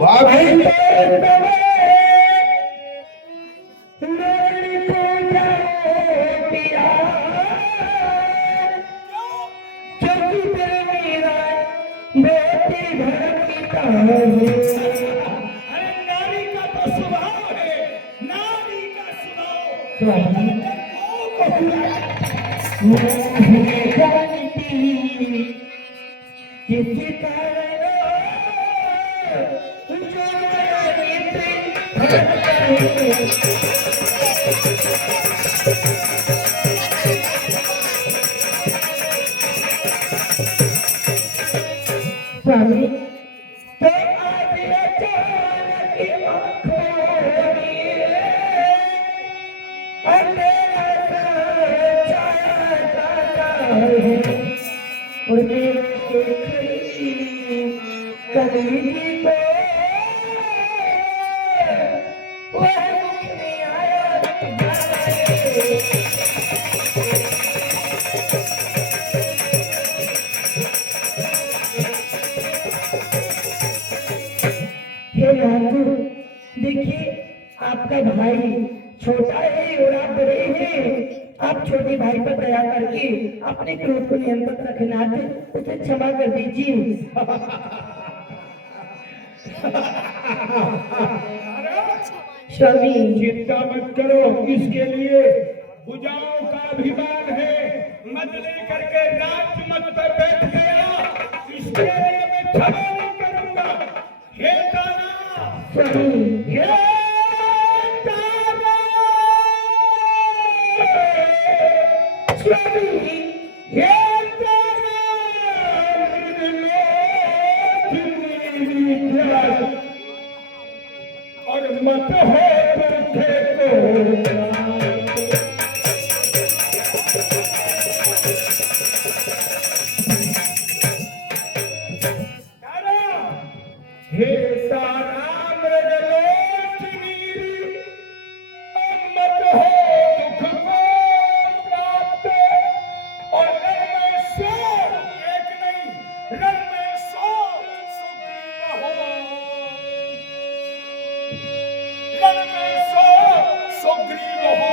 भाभी अरे नारी का तो स्वभाव है, नारी का स्वभाव किसी कारण स्वामी तो आज अचानक आँखों में अंधेरा सा छाया जाता है और मेरे कभी को वह नहीं आया देखिए आपका भाई छोटा है और आप बड़े हैं। आप छोटे भाई पर दया करके अपने क्रोध को नियंत्रित रखना थे, उसे क्षमा कर दीजिए। स्वामी चिंता मत करो, इसके लिए भुजाओं का अभिमान है, मत लेकर के राजमत पर बैठ गया, इसके लिए मैं क्षमा नहीं करूंगा। हे ताना, स्वामी हे ताना, स्वामी हे ताना, और मत हो पुरखे को हे तारा मृगलोचनी, मत हो दुख को प्राप्त, और रण में सो, एक नहीं रण में सो सुग्रीव हो, रण में सो सुग्रीव हो,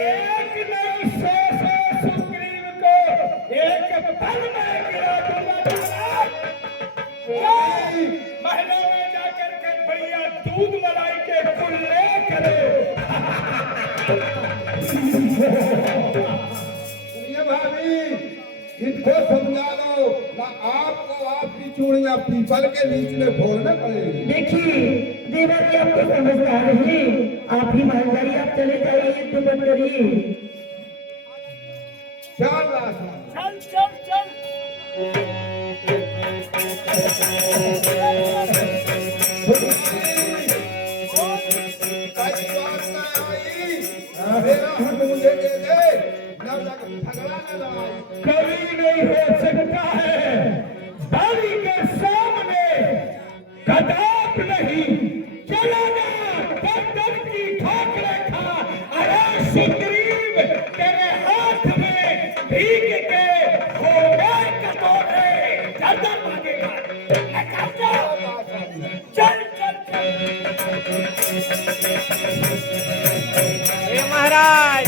एक नहीं सौ सुग्रीव को एक पल में गिरा दूंगा महाराज। महलों में जाकर के भैया दूध मलाई के कुल्ले करे। सुनिए भाभी, इनको समझा लो ना, आपको आपकी चूड़ियां पीपल के नीचे में फोड़ना पड़ेगी। देखिए देवर जी आपको समझदार नहीं, आप ही मान जाइए, आप चले जाइए, तो मत करिए। चल राजा, चल चल चल। ऐसी बात ना आई, मेरा हक मुझे दे दे, न झगड़ा न लड़ाई। कभी नहीं हो सकता है, बारी के सामने कदाप नहीं चलाना, दर्द की ठोकरें खा। अरे सुग्रीव, तेरे हाथ में भीग के हो गए कटोरे, ज्यादा मांगेगा, निकल जाओ, चल चल चल। महाराज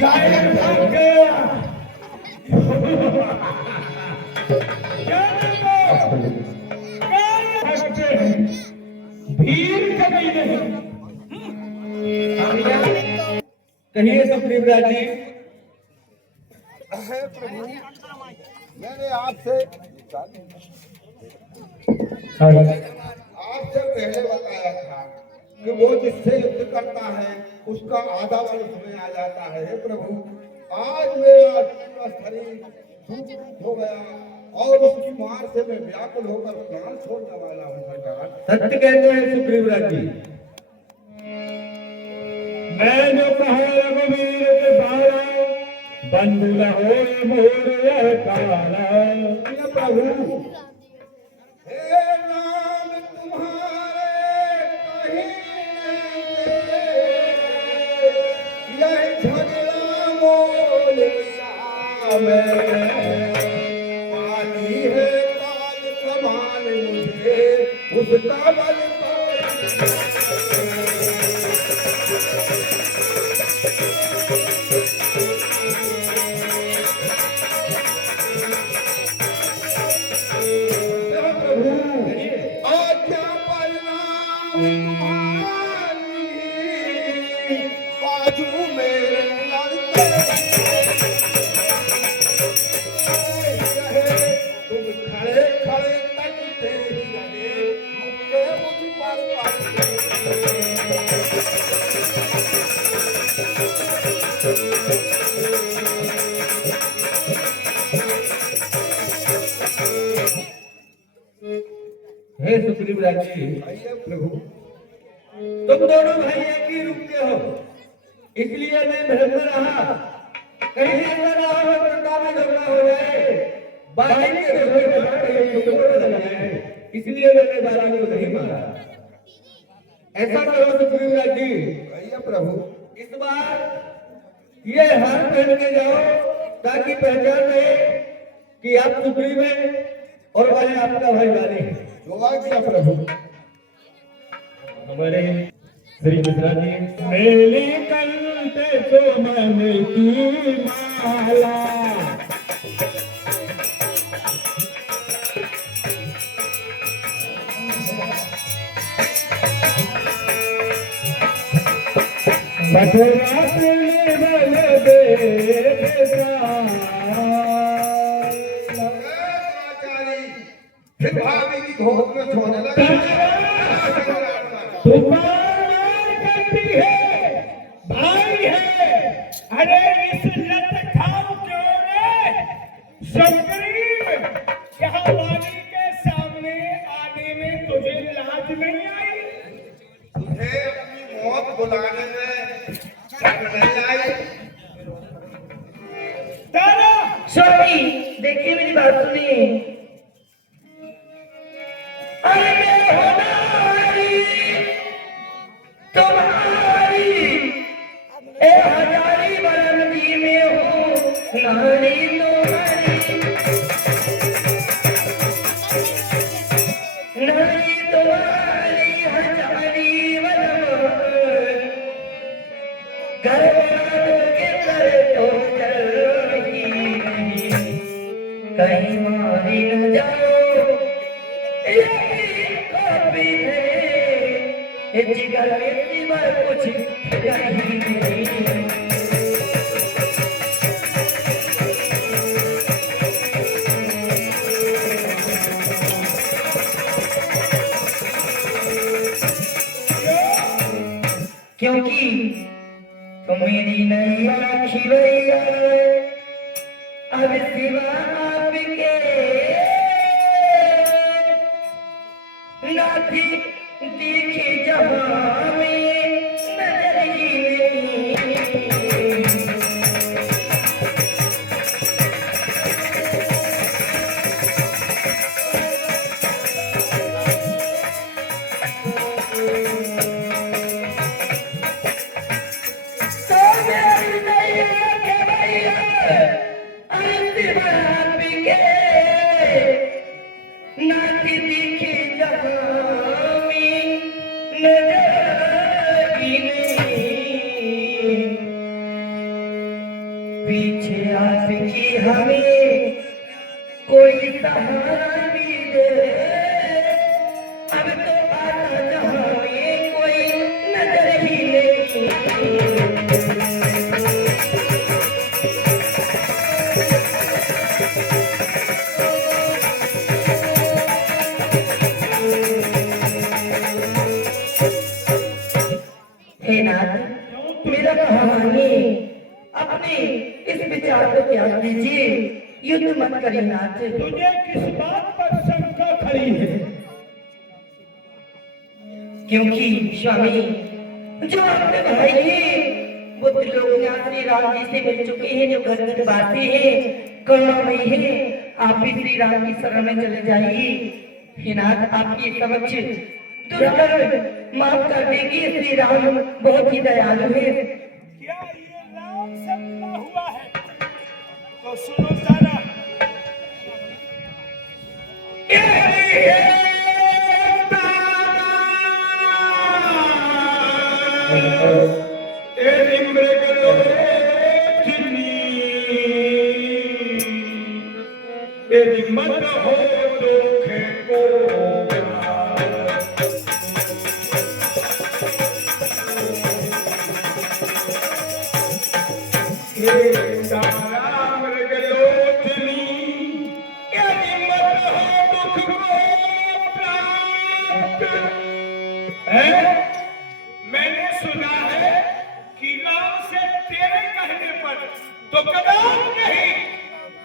शायर भाग गया। क्या देखो? क्या भागते हैं? भीड़ कभी नहीं। कहिए सुग्रीवराज जी। है प्रभु, मैंने आपसे पहले बताया था कि वो जिससे युद्ध करता है उसका आधा बल उसमें आ जाता है। हे प्रभु, आज मेरा पूरा शरीर धूप हो गया और उसकी मार से मैं व्याकुल होकर प्राण छोड़ने वाला हूँ सरकार। सत्य कहते हैं सुग्रीवराज जी। मैं जो कहा रघुवीर के बाला, बंधु न होए मोर यह काला। हे प्रभु, हे नाम तुम्हारे कहीं नहीं, यह झगड़ा मोल लिया मैं। आनी है काल कमाल मुझे उसका बल आज्ञा परिणाम तुम्हारी, बाजू मेरे लड़के तुम खड़े खड़े तकते ही रहे, मुक्के मुझ पर पड़ते। हे सुग्रीवराज जी, आइए प्रभु, तुम दोनों भाई एक ही रूप के हो, इसलिए मैं भ्रम में रहा। कहीं ऐसा ना हो प्रताप में झगड़ा हो जाए, बाली के झगड़े में कहीं तुमको बदल जाए, इसलिए मैंने बाली को नहीं मारा। ऐसा करो सुग्रीवराज जी, आइए प्रभु, इस बार ये हार पहन के जाओ ताकि पहचान रहे कि आप सुग्रीव हैं और वह आपका भाई बाली है। दुआ किया प्रभु। हमारे श्री मिश्रा जी। मेली कंठ तो मन की माला, बटुआ बल देता। फिर भाभी की धोख में सोने लगा। तुम्हारी गलती है, भाई है। अरे इस लत खाओ क्यों रे सुग्रीव? यहाँ वाली के सामने आने में तुझे लाज नहीं आई? तुझे अपनी मौत बुलाने में शर्म नहीं आई? तारा स्वामी देखिए मेरी बात सुनिए। अरे मैं हमारी तुम्हारी ए हजारी बरमदी में हूँ नारी तुम्हारी हजारी बरम घर के करे तो चल रही कहीं मारी न जाओ। जिगर में जीवन कुछ कहीं नहीं। क्योंकि तुम मेरी नहीं आखी भैया अब सिवा आपके नाथी देखी जहाँ में नजर ही नहीं। तो मेरी नहीं आके भैया अब सिवा आपके नाथी देखी जहाँ में नजर पीछे आपकी हमें कोई सहारा भी दे, अब तो आता जहां में कोई नजर ही नहीं। हे नाथ, मेरा कहानी अपने इस विचार को त्याग दीजिए, युद्ध मत करिए नाथ। तुझे किस बात पर शंका खड़ी है? क्योंकि स्वामी, जो आपके भाई हैं वो त्रिलोकनाथ श्री राम जी से मिल चुके हैं, जो घर घर बातें हैं, करुणामयी है। आप भी श्री राम की शरण में चले जाइए। हे नाथ, आपकी समक्ष दुष्कर्म माफ कर देगी। श्री राम बहुत ही दयालु है। क्या ये राम से मिला हुआ है? तो सुनो सारा, मत हो दुख को मैंने सुना है कि राम से तेरे कहने पर तो कदाप नहीं,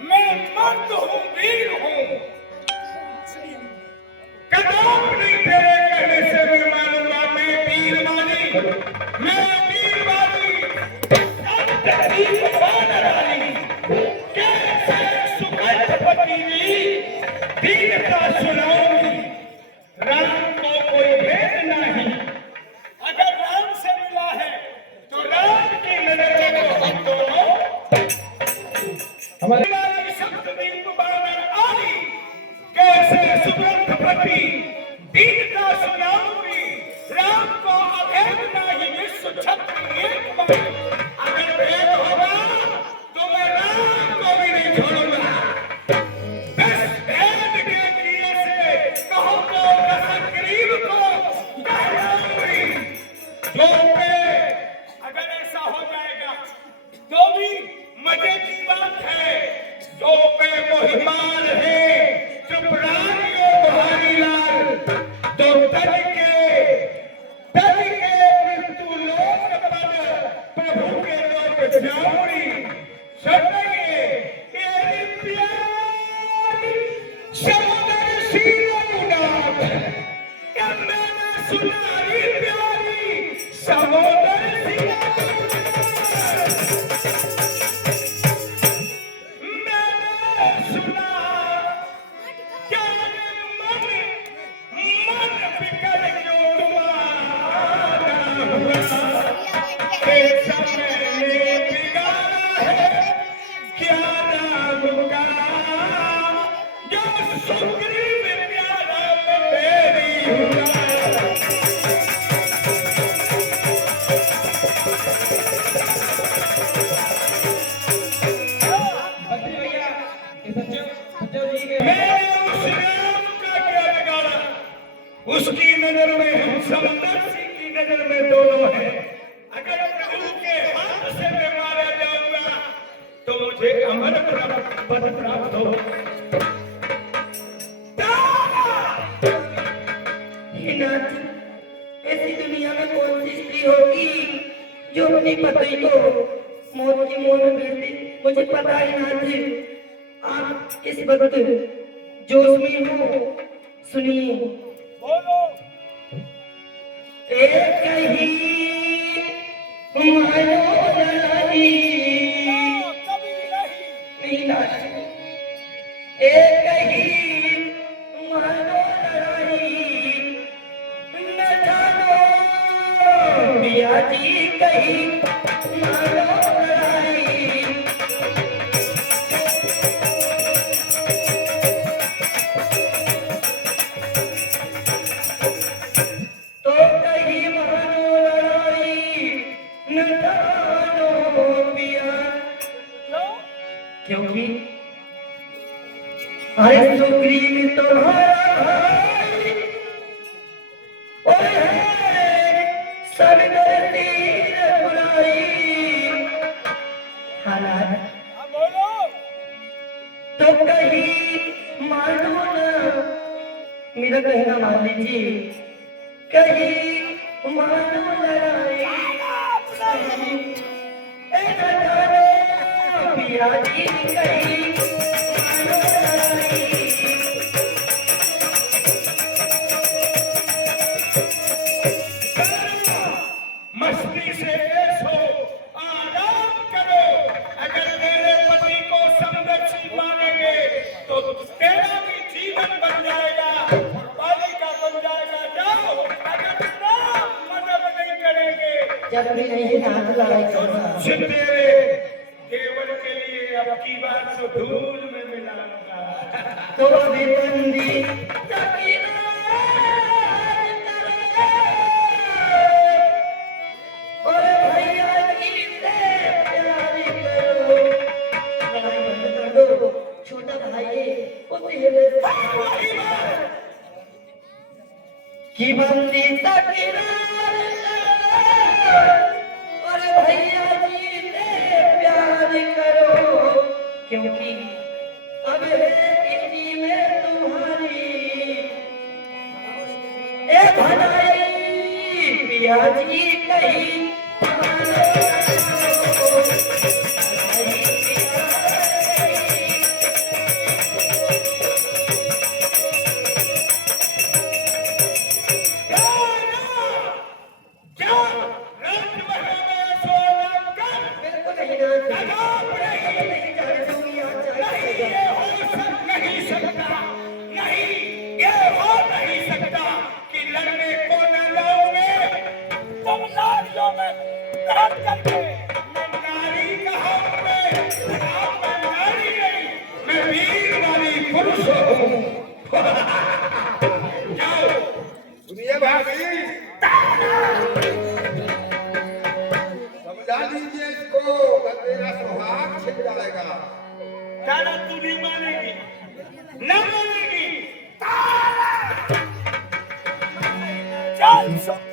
मैं मर्द हूँ, वीर हूँ, कदाप नहीं तेरे कहने से मैं मानूंगा। मैं वीर वाली, मैं वीर वाली, कैसे सुखपति वीरता सुनाऊंगी। राम को कोई भेद नहीं, अगर राम से मिला है तो राम की नजर में तो हम दोनों हमारे शब्द दीप बानर आई, कैसे सुखपति वीरता सुनाऊंगी। राम को अभेद नहीं, विश्व छत्र एक बार, अगर भेद होगा तो मैं राम को भी नहीं छोड़ूंगा। बस भेद के किए से कहो तो दशग्रीव को कहलाऊंगी। जो पे अगर ऐसा हो जाएगा तो भी मजे की बात है। जो पे मोहिमान है चुप रानियों बुहारी लाल, तो तज के मृत्यु लोक पर प्रभु के लोक जाऊंगी। सुनिए तेरी प्यारी समुद्र सी रघुनाथ, क्या मैंने सुनाई प्यारी समुद्र सी रघुनाथ। मैंने सुना क्या मन बिगड़ क्यों तुम्हारा हुआ, कैसा मैंने बिगाड़ा है क्या नाम का, जो सुग्रीव प्यारा मेरी हुआ। मैं उस राम का क्या बिगाड़ा, उसकी नजर में हम समंदर सिंह की नजर में दोनों हैं। अगर प्रभु के हाथ से मैं मारा जाऊंगा तो मुझे अमर पद प्राप्त हो। हे नाथ, ऐसी दुनिया में कौन सी स्त्री होगी जो अपने पति को मौत की मुंह में भेज दे? मुझे पता है नाथ, आप इस वक्त जोश में हो। सुनिए, बोलो। एक ही मनोरणी, कभी नहीं नाथ, एक ही मनोरणी, न जानो पिया जी कहीं मनोरणी। तो कहीं मनोरणी न जानो क्योंकि अरे सुग्रीव तुम्हारा भाई ओए सब तीर बुलाई हालात तो कहीं मानो ना, मेरा कहना मान लीजिए, कहीं मानो लड़ाई पिया जी कहीं मानो लड़ाई। मस्ती से ऐसो आराम करो, अगर मेरे पति को संरक्षित मानेंगे तो तेरा भी जीवन बन जाएगा और पानी का बन जाएगा। जाओ, अगर ना मदद नहीं करेंगे जब भी नहीं हाथ लड़ाई करना तेरे केवल के लिए अब की बात तो धूल में मिलाऊंगा। तो अभी बंदी और भैया जी से प्यार करो, लड़ाई बंद कर दो, छोटा भाई उसे की बंदी तकरार और भैया जी से प्यार करो, क्योंकि अब इसी में तुम्हारी ए भलाई पिया जी कहीं सुनिए भाभी, समझा लीजिए इसको, मेरा सुहाग छिप जाएगा। तारा तू नहीं मानेगी, न मानेगी। चल चल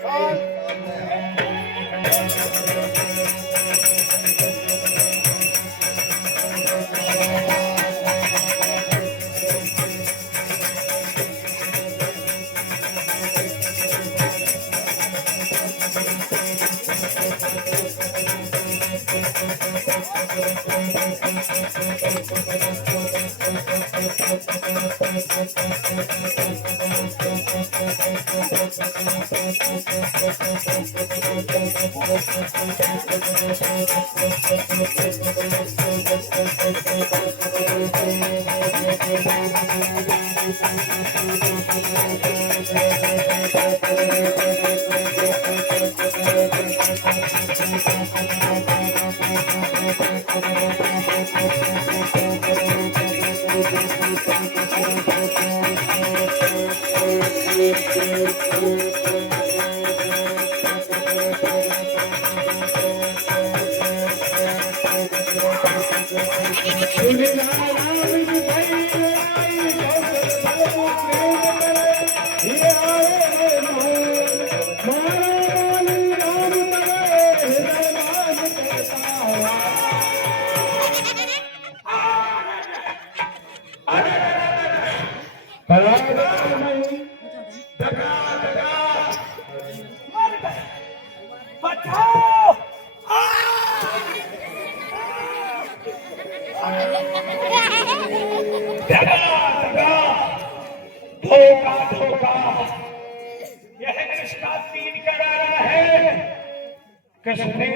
किसने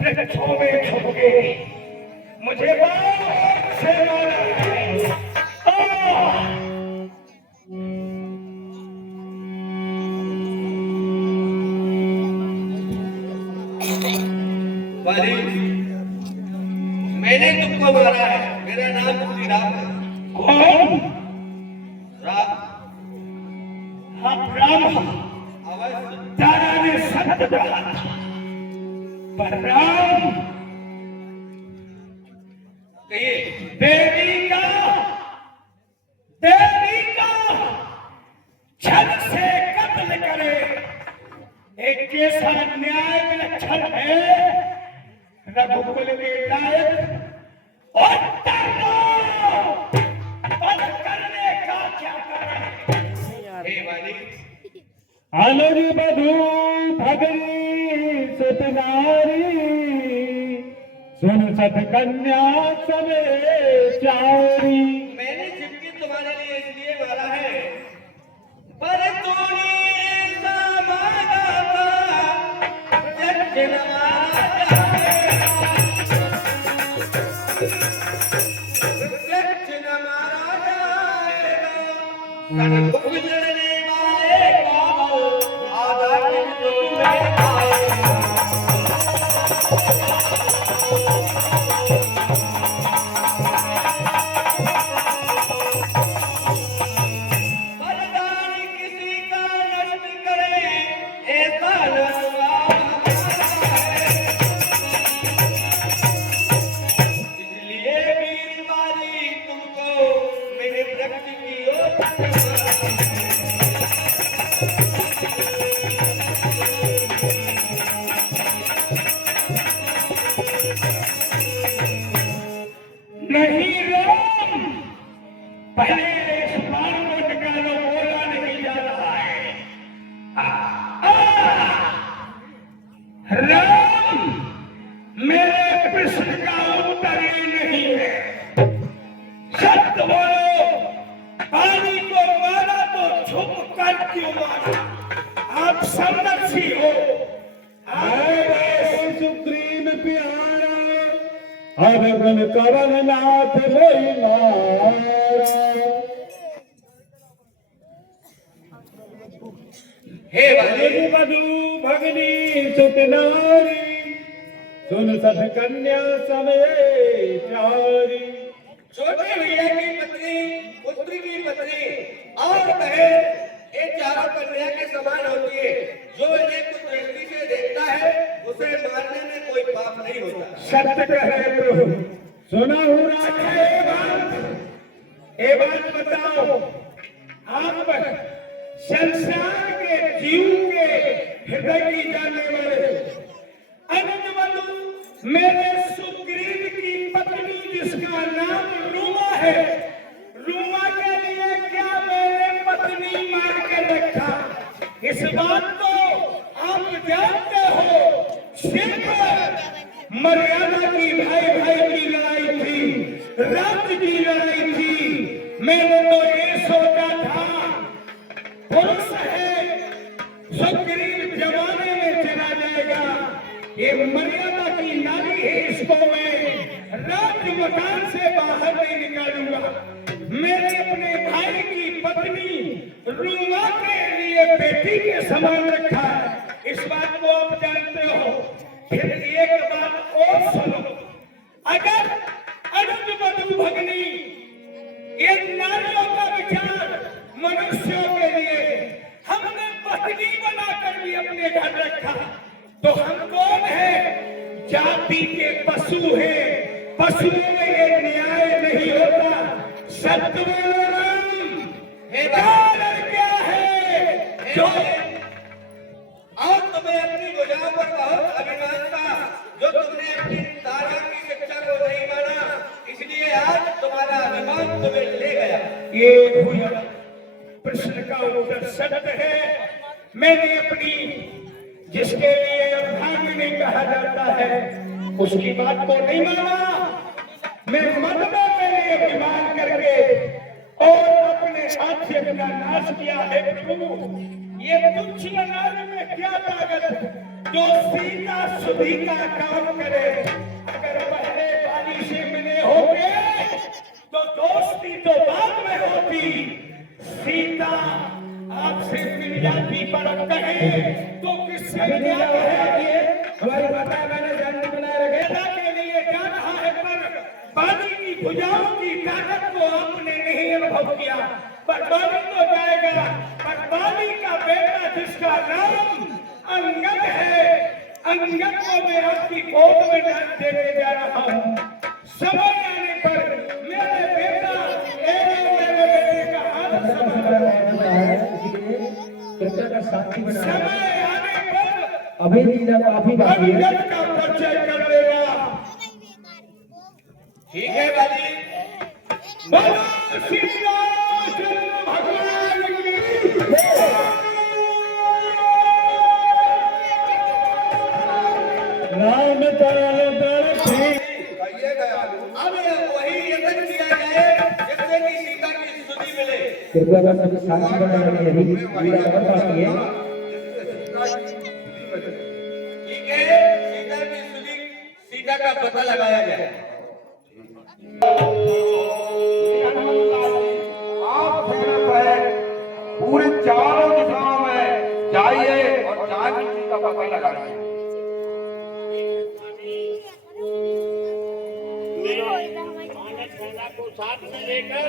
वृक्षों में छुप के मुझे बात से मारा है। मैंने तुमको मारा है, मेरा नाम श्री राम है। कौन? राम। हाँ राम। अवश्य। तारा ने सत्य कहा था, पर राम रघुकुल के नायक और पद करने का क्या करें। हे मालिक, आलोरी बधू भगनी सतनारी, सुन सत कन्या सबे चारी। मैंने चिट्ठी तुम्हारे लिए इसलिए मारा है, पर तूने ऐसा मांगा था, जग मारा जाएगा, जग मारा जाएगा, सन गुजरने वाले को आजादी तुम्हें आएगा। नहीं राम, पहले इस बाण को निकालो, बोला नहीं जा रहा है। राम, मेरे प्रश्न का उत्तर ही नहीं है। सत्य बोलो, पानी को मारा तो छुप कर क्यों मारा? आप संरक्षी हो। सुग्रीव प्यारा अरगन करन नाथ हे वाली बधू भगनी सुतनारी, सुन सत कन्या समय चारी। छोटे भैया की पत्नी, पुत्री की पत्नी और बहन, ये चारों कन्या के समान होती है। जो इन्हें कुछ दृष्टि से देखता है, उसे मारने में कोई पाप नहीं होता। सत्य कहे प्रभु, सुना हो रहा है। ये बात बताओ, आप संसार के जीव के हृदय की जानने वाले अनंत बंधु, मेरे सुग्रीव की पत्नी जिसका नाम रूमा है, रूमा के लिए क्या मेरे पत्नी मार के रखा? इस बात को आप जानते हो। सिर्फ मर्यादा की भाई भाई की लड़ाई थी, राज्य की लड़ाई थी। मैंने तो ये सोचा था, पुरुष है, सुग्रीव जमाने में चला जाएगा, ये मर्यादा की नारी है, इसको मैं राज्य मकान से बाहर नहीं निकालूंगा। मेरे अपने भाई की पत्नी रूमा के लिए बेटी के समान रखा है, इस बात को आप जानते हो। फिर एक बात और सुनो, अगर अनंत बधू भगनी ये नारियों का विचार मनुष्यों के लिए हमने पत्नी बनाकर भी अपने घर रखा, तो हम कौन है? जाति के पशु हैं। पशुओं में ये न्याय नहीं होता। सत्य बोलो राम, कारण क्या है जो और तुम्हें अपनी भुजाओं पर बहुत अभिमान था, जो तुमने अपनी तारा की शिक्षा को नहीं माना, इसलिए आज तुम्हारा अभिमान तुम्हें ले गया। ये हुआ प्रश्न का उत्तर सत्य है। मैंने अपनी, जिसके लिए अर्धांगिनी कहा जाता है, उसकी बात को नहीं माना। मैं मत में मैंने अभिमान करके और अपने हाथ से अपना नाश किया है। प्रभु, ये तुच्छ नारी में क्या ताकत जो सीता सुधी का काम करे? अगर पहले वाली से मिले होंगे तो दोस्ती तो बाद में होती। सीता आपसे मिल जाती, पर अब कहे तो किससे मिल जाती? हमारी माता मैंने जानने बनाए रखे के लिए क्या रहा है, पर बाली की भुजाओं की ताकत को आपने नहीं अनुभव किया। पर बाली तो जाएगा, पर बाली का बेटा जिसका नाम अंगद है, अंगद को मैं आपकी गोद में डाल देने जा रहा हूँ। समय आने पर मेरे बेटा एवं मेरे बेटे का हाथ संभाल समय आने पर अभी काफी बाकी है। अंगद का परिचय कर लेगा। ठीक है बाजी। बोलो श्री रामचंद्र भगवान की राम कहिए दयालु। अब वही यत्न किया जाए जिससे कि सीता की स्तुति मिले। कृपया कर शांति बनाइए अभी पूरा कर पाएंगे। ठीक है, सीता की स्तुति, सीता का पता लगाया जाए। आप सेवक है, पूरे चारों दिशाओं में जाइए और जानकी जी का पता लगाइए। को साथ में लेकर